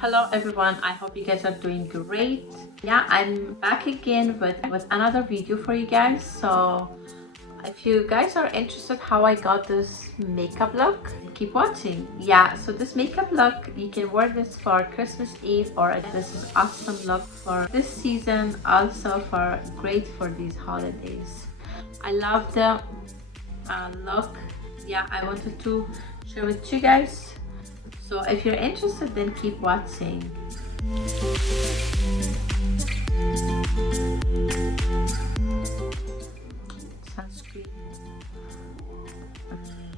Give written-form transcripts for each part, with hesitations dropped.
Hello everyone, I hope you guys are doing great. Yeah, I'm back again with another video for you guys. So if you guys are interested how I got this makeup look, keep watching. Yeah, so this makeup look, you can wear this for Christmas Eve, or this is awesome look for this season, also for great for these holidays. I love the look. Yeah, I wanted to share with you guys. So if you're interested, then keep watching. Sunscreen.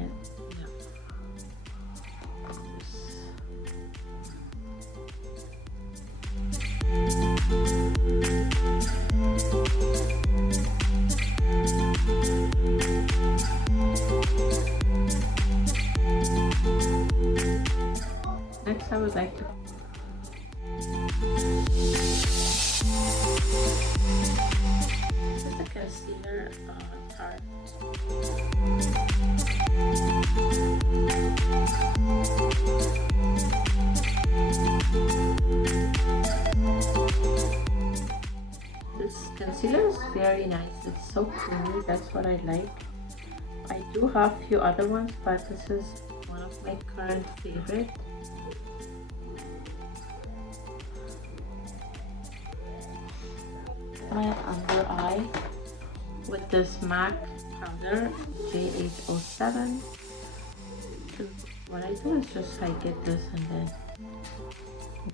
And, yeah. Next, I would like to this is the concealer Tarte. This concealer is very nice. It's so creamy. That's what I like. I do have a few other ones, but this is one of my current favorite. My under eye with this MAC powder J807. So what I do is just I get this and then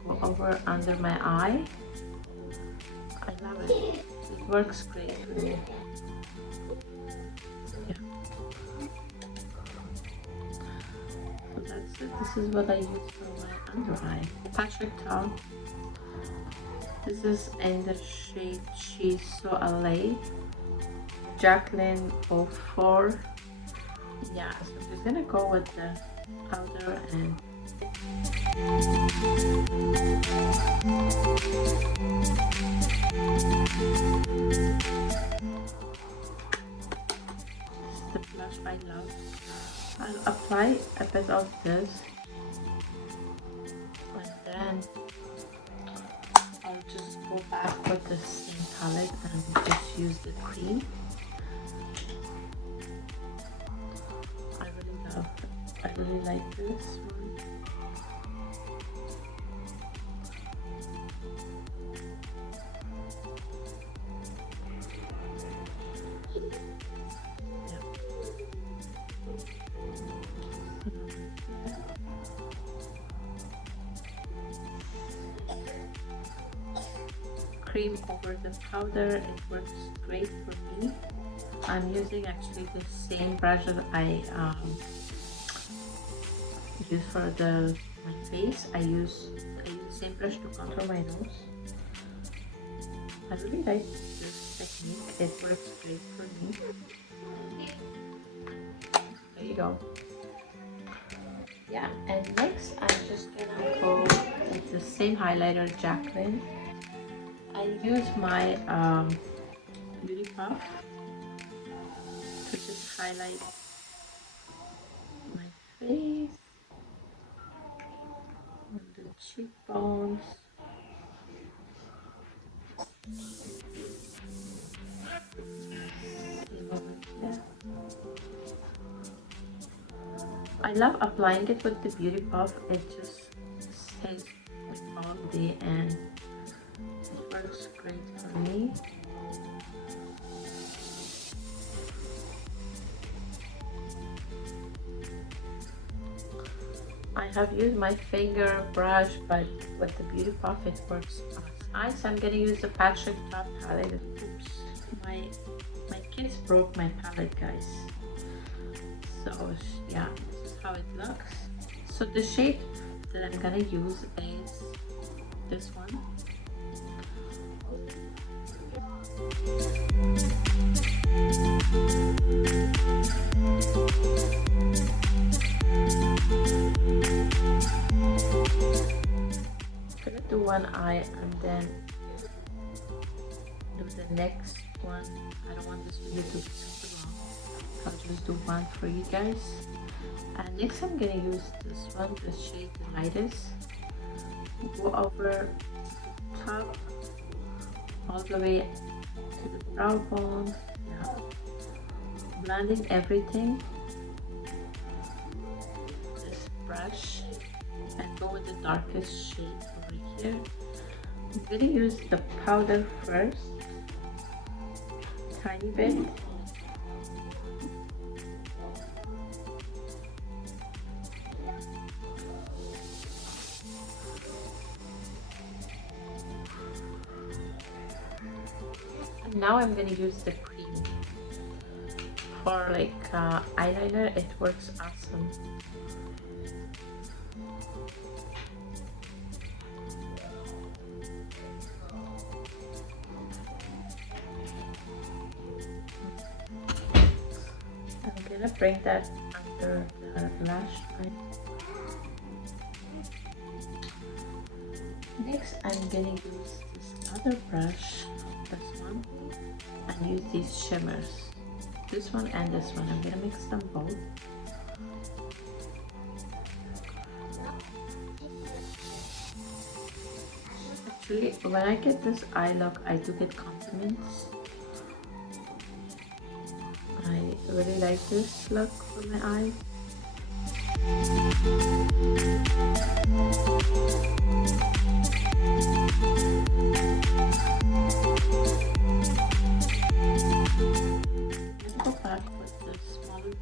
go over under my eye. I love it. It works great for me. Yeah. So that's it. This is what I use for my under eye. Patrick Ta. This is in the shade She's So LA, Jacqueline 04. Yeah, so I'm just gonna go with the powder and this is the blush I love. I'll apply a bit of this and then I'll just go back with the same palette and just use the cream. I really like this one. Yeah. Cream over the powder, it works great for me. I'm using actually the same brush that I use for my face. I use the same brush to contour my nose. I really like this technique. It works great for me. There you go. Yeah, and next I'm just gonna go with the same highlighter Jacqueline. I use my beauty puff to just highlight my face and the cheekbones. I love applying it with the beauty puff. It just stays with all day and it works great for me. I have used my finger brush, but with the beauty puff it works nice. I'm gonna use the Patrick Ta palette. Oops, my kids broke my palette, guys. So yeah, this is how it looks. So the shade that I'm gonna use is this one. I'm gonna do one eye and then do the next one. I don't want this video to be super long. I'll just do one for you guys. And next I'm gonna use this one, the shade the lightest. go over top all the way to the brow bone. Yeah. Blending everything. This brush and go with the darkest shade over here. I'm gonna use the powder first, tiny bit. And now I'm gonna use the cream. For like eyeliner, it works awesome. I'm gonna bring that under the lash line. Next, I'm gonna use this other brush, this one, and use these shimmers. This one and this one. I'm gonna mix them both. Actually, when I get this eye look, I do get compliments. I really like this look for my eyes.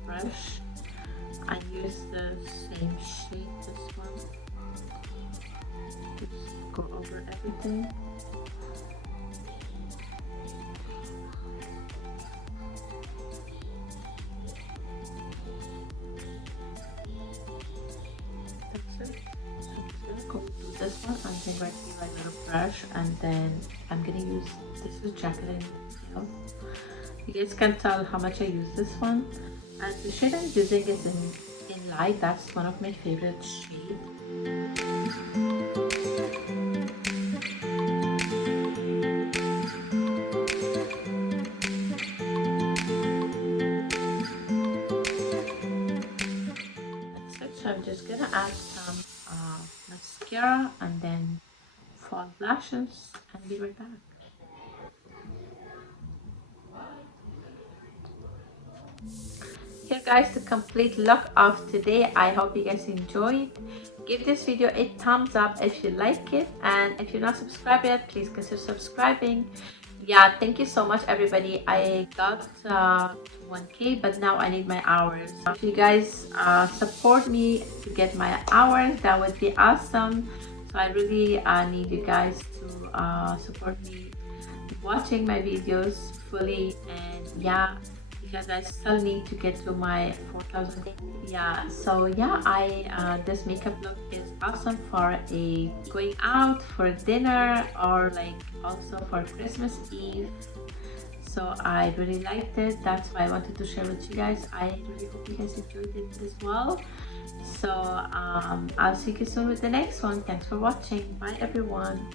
Brush and use the same shade, this one. Just go over everything. That's it. So I'm just gonna go do this one and then right here my little brush, and then I'm gonna use this is Jacqueline Hill. You guys can tell how much I use this one. And the shade I'm using is in light. That's one of my favorite shades. That's it. So I'm just gonna add some mascara and then fall lashes and be right back. Here guys, the complete look of today. I hope you guys enjoyed. Give this video a thumbs up if you like it, and if you're not subscribed yet, please consider subscribing. Yeah, thank you so much everybody. I got 1K, but now I need my hours. If you guys support me to get my hours, that would be awesome. So I really need you guys to support me watching my videos fully. And yeah, because I still need to get to my 4,000. Yeah, so yeah, this makeup look is awesome for a going out, for dinner, or like also for Christmas Eve. So I really liked it. That's why I wanted to share with you guys. I really hope you guys enjoyed it as well. So I'll see you soon with the next one. Thanks for watching. Bye everyone.